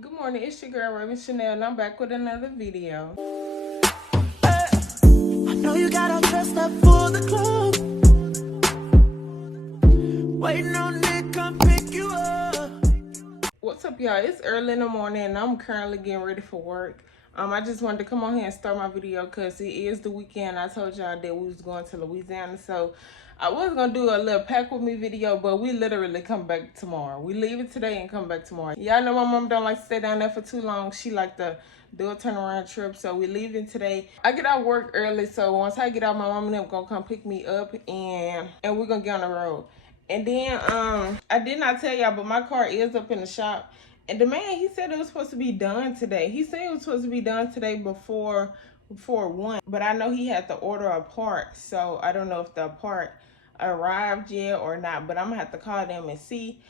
Good morning, it's your girl Raven Chanel, and I'm back with another video. I know you got all dressed up for the club, waiting on Nick come pick you up. What's up, y'all? It's early in the morning, and I'm currently getting ready for work. I just wanted to come on here and start my video because it is the weekend. I told y'all that we was going to Louisiana, so I was gonna do a little pack with me video, but we literally come back tomorrow. We leave it today and come back tomorrow. Y'all know my mom don't like to stay down there for too long. She like to do a turnaround trip, so we leaving today. I get out work early, so once I get out, my mom and them gonna come pick me up, and we're gonna get on the road. And then I did not tell y'all, but my car is up in the shop. And the man, he said it was supposed to be done today. He said it was supposed to be done today before 1. But I know he had to order a part, so I don't know if the part arrived yet or not. But I'm gonna have to call them and see.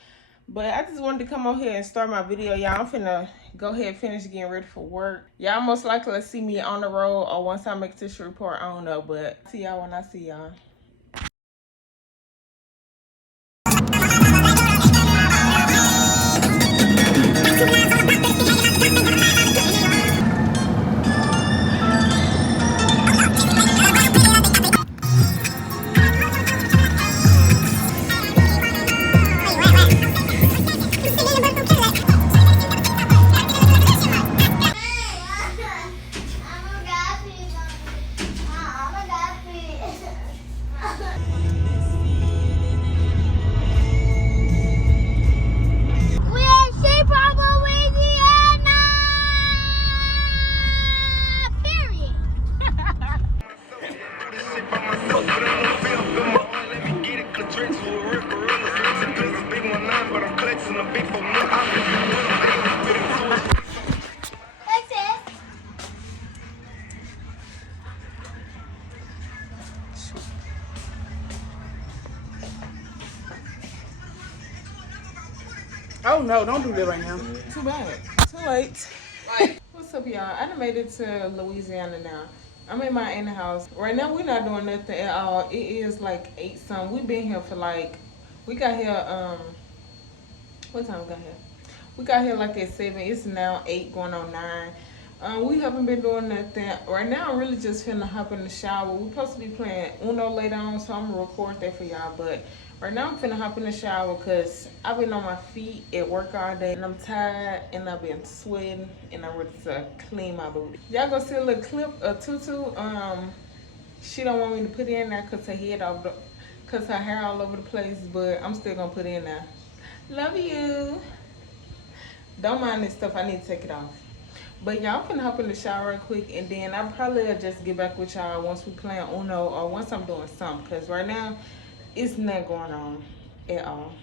But I just wanted to come on here and start my video, y'all. I'm finna go ahead and finish getting ready for work. Y'all most likely see me on the road, or once I make this report, I don't know. But see y'all when I see y'all. Oh no, don't do that right now. Too bad. Too late. What's up, y'all? I done made it to Louisiana now. I'm in my aunt's house. Right now, we're not doing nothing at all. It is like 8 something. We've been here for like, we got here, what time we got here? We got here like at 7. It's now 8 going on 9. We haven't been doing nothing. Right now, I'm really just finna hop in the shower. We're supposed to be playing Uno later on, so I'm gonna record that for y'all. But right now, I'm finna hop in the shower because I've been on my feet at work all day. And I'm tired, and I've been sweating, and I'm ready to clean my booty. Y'all gonna see a little clip of Tutu. She don't want me to put it in there because her hair all over the place, but I'm still gonna put it in there. Love you. Don't mind this stuff. I need to take it off. But y'all can hop in the shower real quick, and then I probably will just get back with y'all once we play Uno or once I'm doing something. Because right now, it's not going on at all.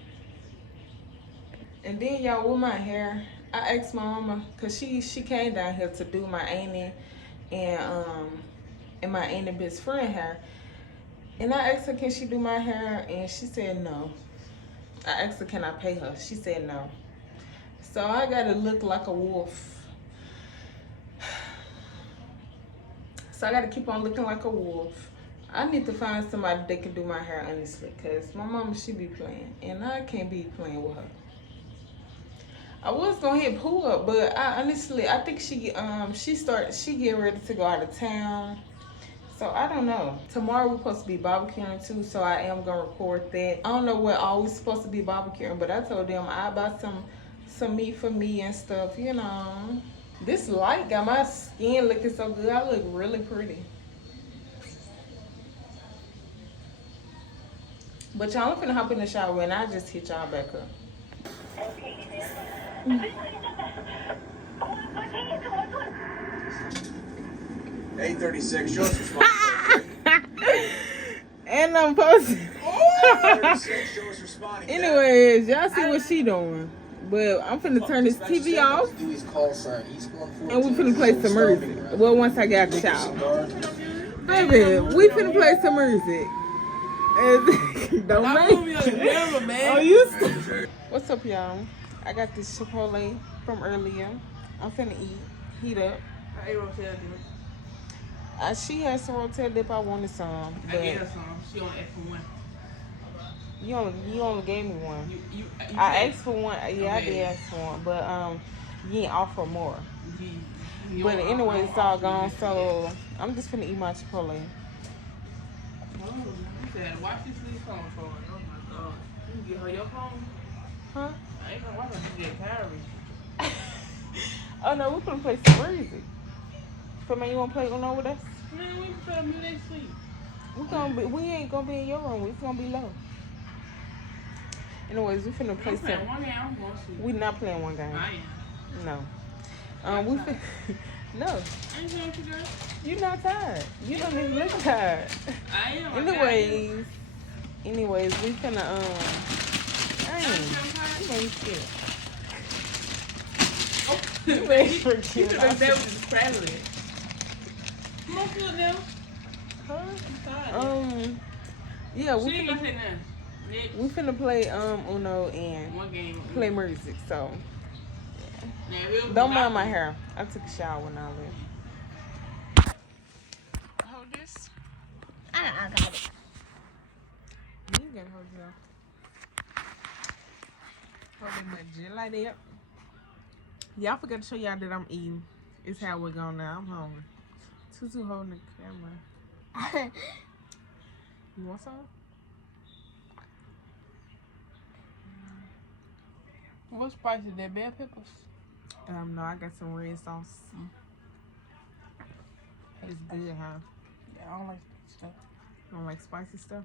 And then y'all, with my hair, I asked my mama, because she came down here to do my auntie and my auntie best friend hair. And I asked her, can she do my hair? And she said no. I asked her, can I pay her? She said no. So I gotta look like a wolf. So I gotta keep on looking like a wolf. I need to find somebody that can do my hair, honestly, because my mama, she be playing, and I can't be playing with her. I was gonna hit Pooh up, but I think she getting ready to go out of town. So I don't know. Tomorrow we're supposed to be barbecuing too, so I am gonna record that. I don't know what all we supposed to be barbecuing, but I told them I'll buy some meat for me and stuff, you know. This light got my skin looking so good. I look really pretty. But y'all, I'm finna hop in the shower and I just hit y'all back up. 8:36. Show us responsibility. And I'm posting. 8:36. Show us responding. Anyways, y'all see what she doing. But I'm finna turn this TV off. And we finna play some music. Well, once I get out the shower. Baby, we finna play some music. Don't make me. Oh, you. What's up, y'all? I got this Chipotle from earlier. I'm finna heat up. I ate rotel dip. She had some rotel dip. I wanted some. But I gave her some. She only asked for one. You only gave me one. You I asked for one. Yeah, okay. I did ask for one. But you ain't offer more. You But don't- anyway, I it's don't all offer gone, you. so I'm just finna eat my Chipotle. Oh, you said, watch this leave phone for her. Oh my god. You can get her your phone? Huh? I ain't gonna watch her DJ Kyrie. Oh no, we finna play some breezy. So man, you wanna play Uno with us? Man, we can tell me they sleep. We ain't gonna be in your room. It's gonna be low. Anyways, we finna play I'm playing some. one game, I'm going to sleep. We not playing one game. I am. No. I'm We tired. no. I ain't playing with you, girl. You not tired. You don't even look tired. I am. Anyways, we finna dang, you made me scared. You made me You scared. should have been with the president. Come on, foot now. Huh? I'm tired. Yeah, She ain't gonna say nothing. Next. we finna play Uno and One game. play music. So Now, we'll don't go mind out. my hair. I took a shower and all that. Hold this. I got it. You can hold it up. Hold it much just like that. Y'all forgot to show y'all that I'm eating. It's how we're going now. I'm hungry. Tutu holding the camera. You want some? What spice is that? Bell peppers? No, I got some red sauce. It's good, huh? Yeah, I don't like stuff. You don't like spicy stuff?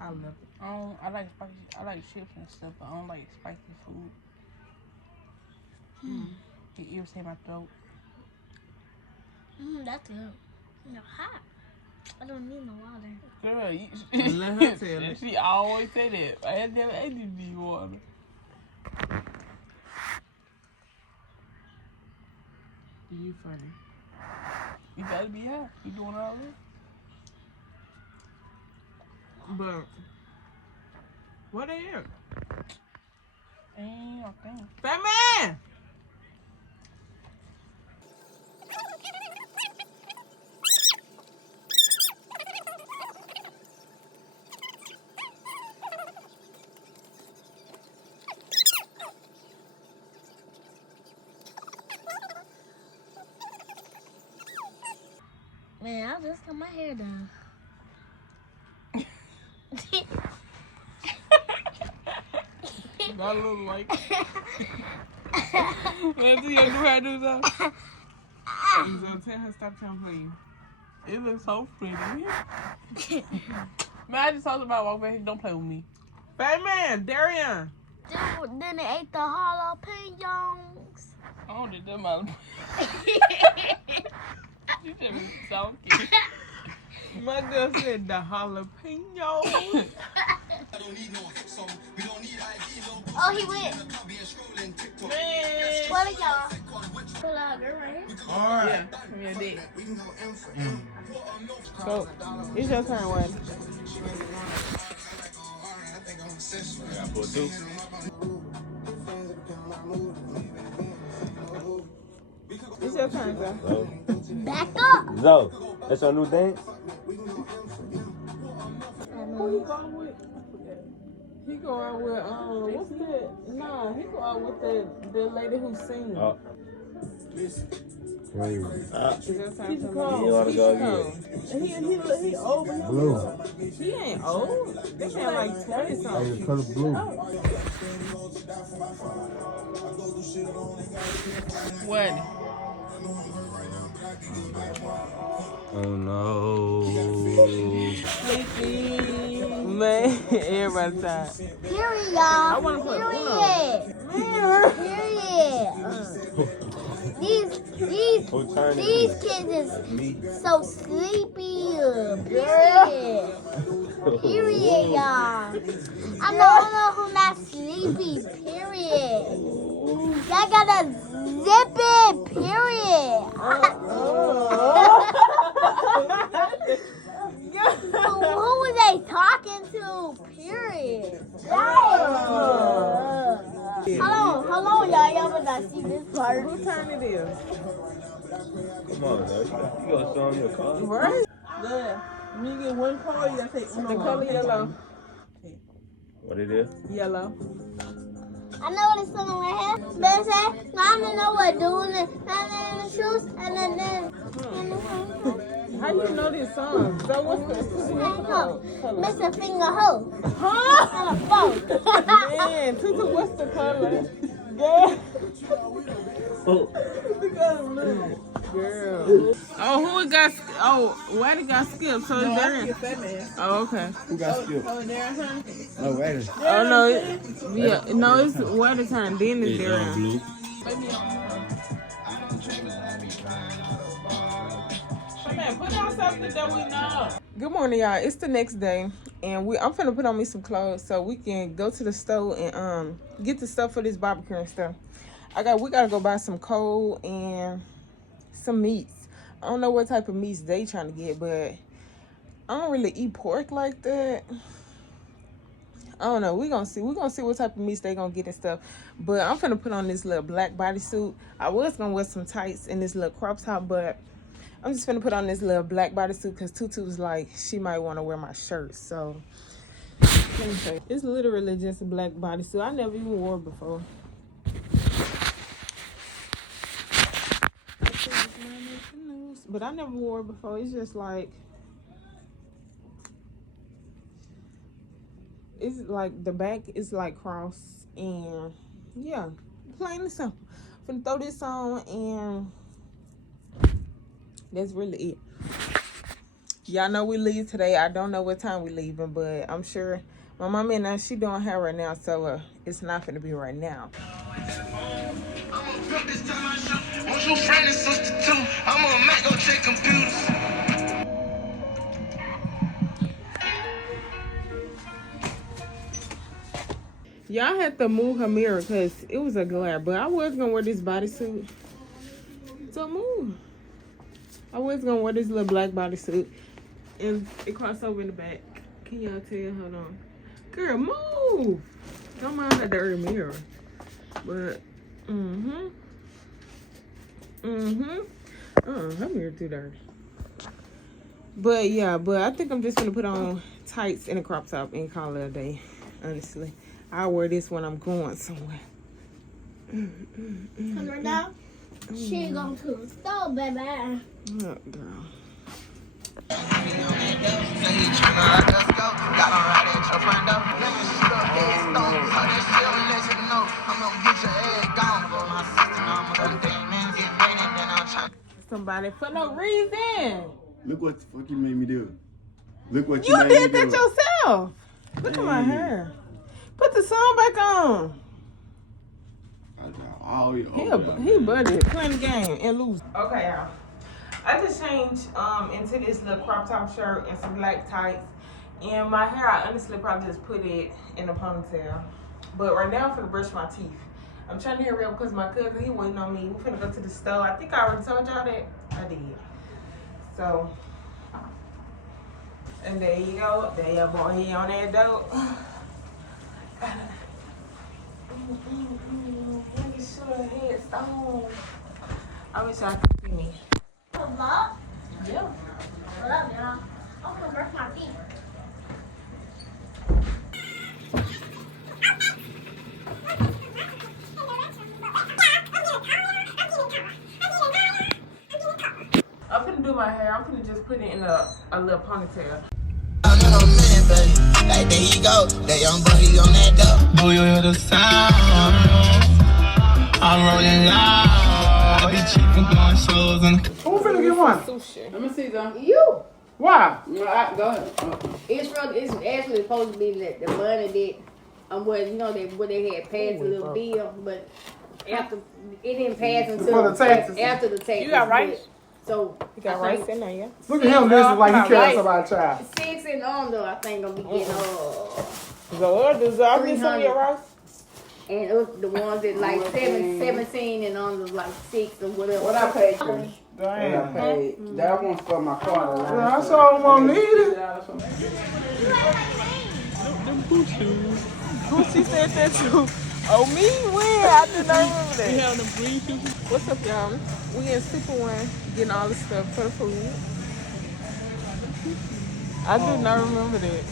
I love it. I like spicy. I like chips and stuff, but I don't like spicy food. It irritates my throat. That's good. No, hot. I don't need no water. Girl, Let her tell it. she always say that. I didn't need water. You funny. You gotta be high. You doing all this? But what are you? Ain't no thing. Fat man! Man, I just got my hair done. Not a little like. Man, do your new hair do something? You gonna tell her stop trying to play you. It looks so pretty. Man, I just talked about walk back. Don't play with me. Fat man, Darian. Then they ate the jalapenos. I don't do that, man. You just be salty. My girl said the jalapeno. Oh, he went. Man. What are y'all? Pull out a girl right here. Yeah, from your dick. So, it's your turn, Wade. Yeah, for two. It's your turn, sir. Back up. Zo, that's your new dance? Who he going with? He go out with what's that? Nah, he go out with the lady who sings. Crazy. It's your turn. You wanna go again? He old, but Blue. he ain't old. This man like 20 something. Color blue. What? Oh no. Man, everybody tired. Period, y'all. I wanna play Uno. Period. Who turn These is kids is me? so sleepy. Period. Period, y'all. I'm the only one who not sleepy. Period. Y'all gotta zip it. Period. Who was they talking to? Period. Hold on, y'all. Y'all better see this part. Who turn it is? Come on, though. You gonna show him your car? Right? Yeah. When you get one card, you gotta take The color yellow. What it is? Yellow. I know what it's something right here. They say, I don't know what doing it. And then the shoes, and then. How you know this song? So what's the color? Mr. Finger Hoe. Huh? And a phone. Man, Tutu, what's the color? Girl. Oh. Girl. Oh, who it got? Oh, why it got skipped? So it's there. Oh, okay. Who got skipped? Oh, wait. Oh no, yeah, no, it's weather time. Then it's there. Blue. Put on something that we know. Good morning, y'all. It's the next day, and I'm finna put on me some clothes so we can go to the store and get the stuff for this barbecue and stuff. We gotta go buy some coal and some meats. I don't know what type of meats they trying to get, but I don't really eat pork like that. I don't know. We're gonna see what type of meats they gonna get and stuff. But I'm finna put on this little black bodysuit. I was gonna wear some tights and this little crop top, but I'm just finna put on this little black bodysuit because Tutu was like, she might want to wear my shirt. So, let me show you. It's literally just a black bodysuit. I never even wore it before. But I never wore it before. It's just like, it's like the back is like cross. And yeah, plain and simple. I'm finna throw this on and that's really it. Y'all know we leave today. I don't know what time we leaving, but I'm sure my mama and she doing hair right now, so it's not gonna be right now. Y'all had to move her mirror because it was a glare, but I was gonna wear this bodysuit. So move. I was gonna wear this little black bodysuit and it crossed over in the back. Can y'all tell? Hold on. Girl, move! Don't mind her dirty mirror. But, her mirror too dirty. But yeah, I think I'm just gonna put on tights and a crop top and call it a day, honestly. I'll wear this when I'm going somewhere. Come on now. She going to the store, baby. Oh, girl. Somebody for no reason. Look what the fuck you made me do. Look what you You made me did that do. yourself. Look at my hair. Put the song back on. He buddy playing the game and lose. Okay, y'all. I just changed into this little crop top shirt and some black tights. And my hair, I honestly probably just put it in a ponytail. But right now I'm finna brush my teeth. I'm trying to hurry up because my cousin, he waiting on me. We're finna go to the store. I think I already told y'all that. I did. So, and there you go. There your boy, he on that dope. Make sure headstone. I wish I could see me. Vlog? Yeah. What up, y'all? I'm gonna brush my teeth. I'm finna do my hair. I'm finna just put it in a little ponytail. Like there you go, that young boy he on that dope. Oh, you hear the sound? I'm rolling loud. I be chicken going shows and. Who finna get one? Sushi. Let me see them. You. Why? Go ahead. It's actually supposed to be the money that what you know what they had passed a little bill, but after it didn't pass until For the taxes. after the taxes. You got rice? So You got I think rice in there, yeah? Look at him listening like he cares about child. 6 and under, I think gonna be getting Does I get some of your rice? and the ones that like 17 and under like 6 or whatever. What I paid you? What I paid. That one's for my car. Yeah, I saw him won't need it. Who she said that to? Oh, me? When? I did not remember that. What's up, y'all? We in Super One getting all the stuff for the food. I do not remember that.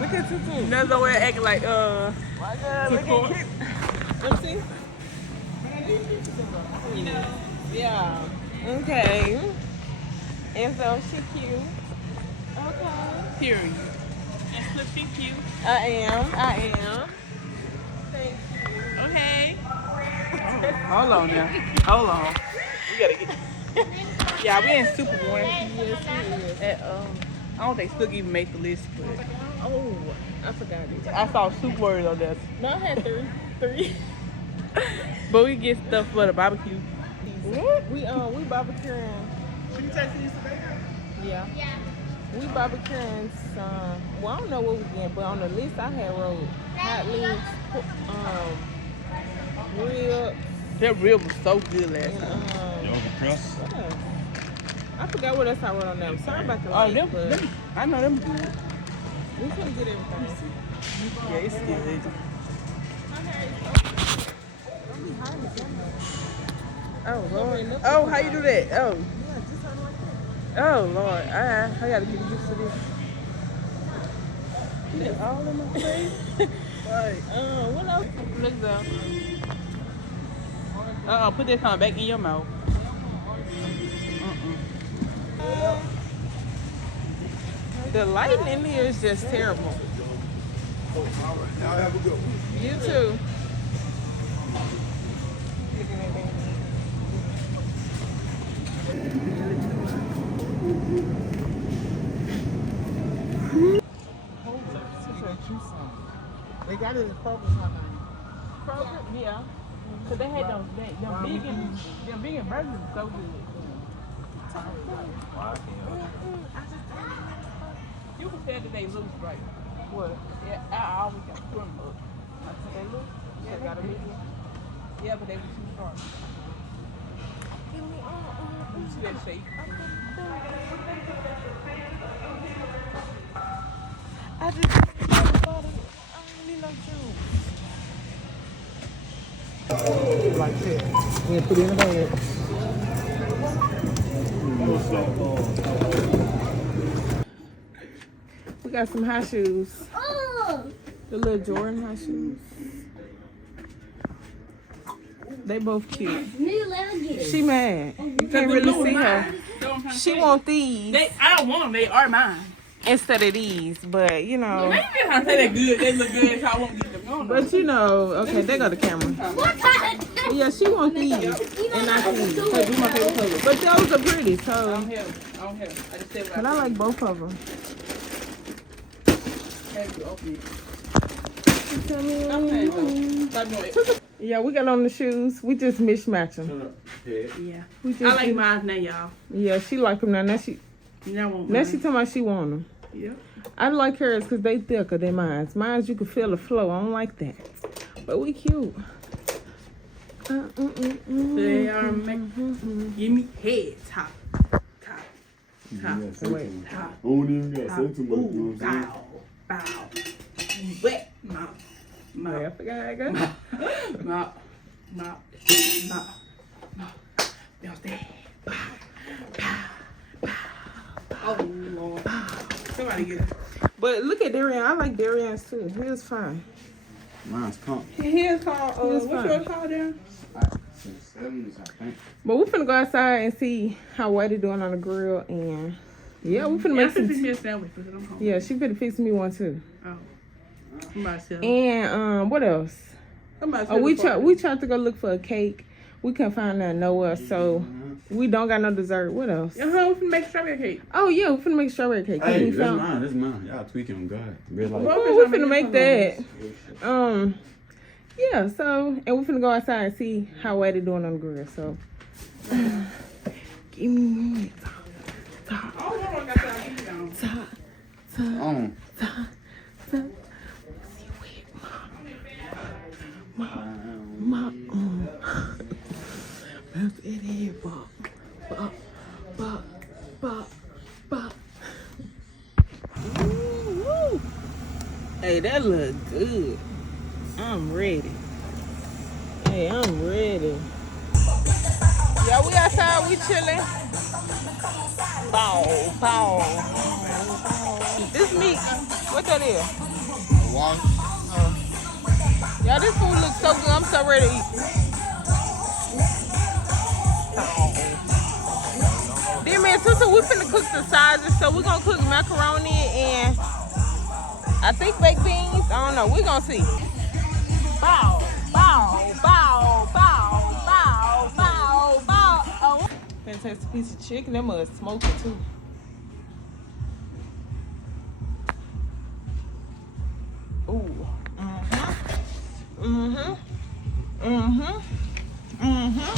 Look at Tutu. Another way acting like My God, look at Kit. Let me see. Yeah. Okay. And so she cute. Okay. period. And slip she cute. I am. Thank you. Okay. Hold on now. Hold on. We gotta get. Yeah, we in Super Bowl. Yes, it is. At, I don't think Snook even made the list, but Oh, I forgot it. I saw Super Bowl on there. No, I had three. But we get stuff for the barbecue. We barbecuing. Yeah. We barbecuing some. Well, I don't know what we getting, but on the list I had wrote hot links, ribs, That rib was so good last and time. what else? I forgot what else I wrote on them. Sorry about the Oh, light, them, but I know them good. we couldn't get everything. Yeah, it's good. Oh Lord. Oh, how you do that? Oh. Oh Lord. I gotta get used to this. That's all in my face. Like, What else? look though. Put that kind back in your mouth. The lighting in here is just terrible. Y'all have a good one. You too. They got it in purple sometimes. Yeah. Cause they had them big and burgers so good. You can tell that they loose right. What? Yeah, I always got to put them up. I said they loose? Yeah, got a medium. Yeah, but they were too sharp. You see that shape? I just I don't need no juice. Like that. Yeah, put it in the bag. We got some high shoes. Oh, The little Jordan high shoes. They both cute. me let her get it. She mad. You can't really see her. She want these I don't want them. They are mine. instead of these, but you know. They didn't say they're good. They look good, so I won't get them. No, no. But you know, okay, there go the camera. What kind of Yeah, she want these and not these. These my favorite colors. But those are pretty, I so. don't have them. I don't have them. I just said what But I like both of them. have to open it. Tell me. Stop doing it. Yeah, we got on the shoes. We just mismatch them. Yeah. We just I like mine now, y'all. Yeah, she like them now. Now she Now talking about she want them. Yeah. I like hers because they thicker than mine. Mine's you can feel the flow. I don't like that. But we cute. They are making. Give me head top. Wait. Top. I don't even gotta say too much. You know Ooh, what I'm saying? bow. Wet mouth. I forgot how I go. Mouth. Bounce that. Oh Lord. Somebody get it. But look at Darian. I like Darian's too. His fine. Mine's comp. Here's called, Here's what's fine. yours called there? 7s, I think. But we finna go outside and see how Whitey doing on the grill, and yeah, we finna I'm make finna some. me a sandwich because I'm hungry. Yeah, she finna fix me one too. Oh. Somebody said. And what else? Somebody Oh, we tried to go look for a cake. We couldn't find that nowhere, so we don't got no dessert. What else? We finna make strawberry cake. Oh yeah, we finna make strawberry cake. Hey, We that's found- mine. That's mine. Y'all tweaking on God. Real life. Oh, we finna make that. Yeah. So, and we finna go outside and see how Whitey doing on the grill. So, give me Hey, that look good. I'm ready. Hey, I'm ready. Yeah, we outside, we chilling. Bow, bow. This meat, what that is? Yeah, this food looks so good. I'm so ready to eat. Then me and Tutu, we finna cook the sizes. So we're gonna cook macaroni and I think baked beans. I don't know. We're gonna see. Bow, bow, bow, bow, bow, bow, bow. Oh. Fantastic piece of chicken. That must smoke it too. Ooh. Mm-hmm. Mm-hmm. Mm-hmm.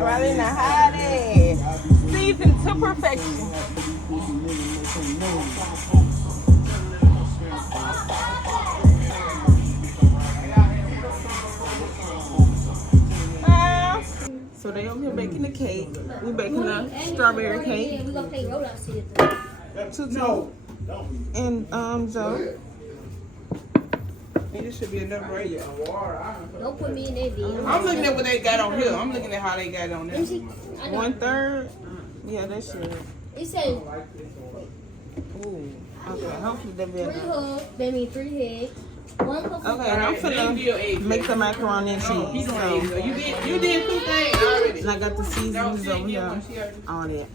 Right in the hottie. Seasoned to perfection. So they over here baking the cake. We baking a strawberry cake. We're gonna play Roblox here. Tutu and Zoe. This should be enough right here. Don't put me in that video. I'm looking at what they got on here. I'm looking at how they got it on there. 1/3. Yeah, that shit. It says Ooh. Okay, hopefully they'll be 3 enough. hugs. That means 3 heads. 1 cup of Okay, and I'm finna make the macaroni and cheese. So, You did 2 things already. and I got the seasonings over here. All that.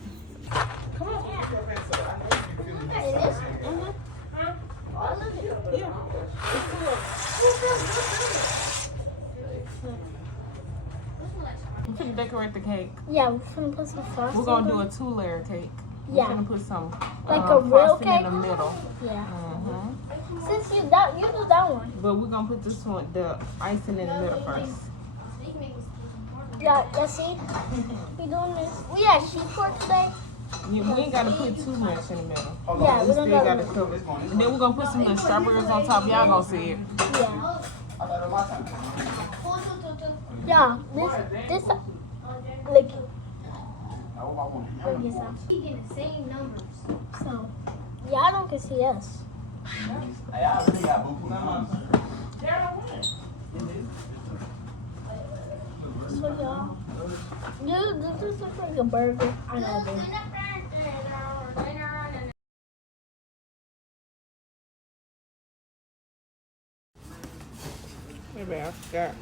I'm finna decorate the cake. Yeah, we're gonna put some frosting. We're gonna do a 2-layer cake. We're Yeah. gonna put some Like a real frosting cake? in the middle. Yeah. Mm-hmm. Since you do that one. But we're gonna put this one, the icing in the middle first. Yeah, see? We doing this. We had sheep pork today. Yeah, we ain't gotta put too much in the middle. Yeah, We we still don't gotta cover it. And then we're gonna put some little strawberries on top. Y'all gonna see it. Yeah. Yeah, this like the same numbers. So yeah, I don't can see us. So y'all, this looks like a burger. I know this. Maybe I forgot.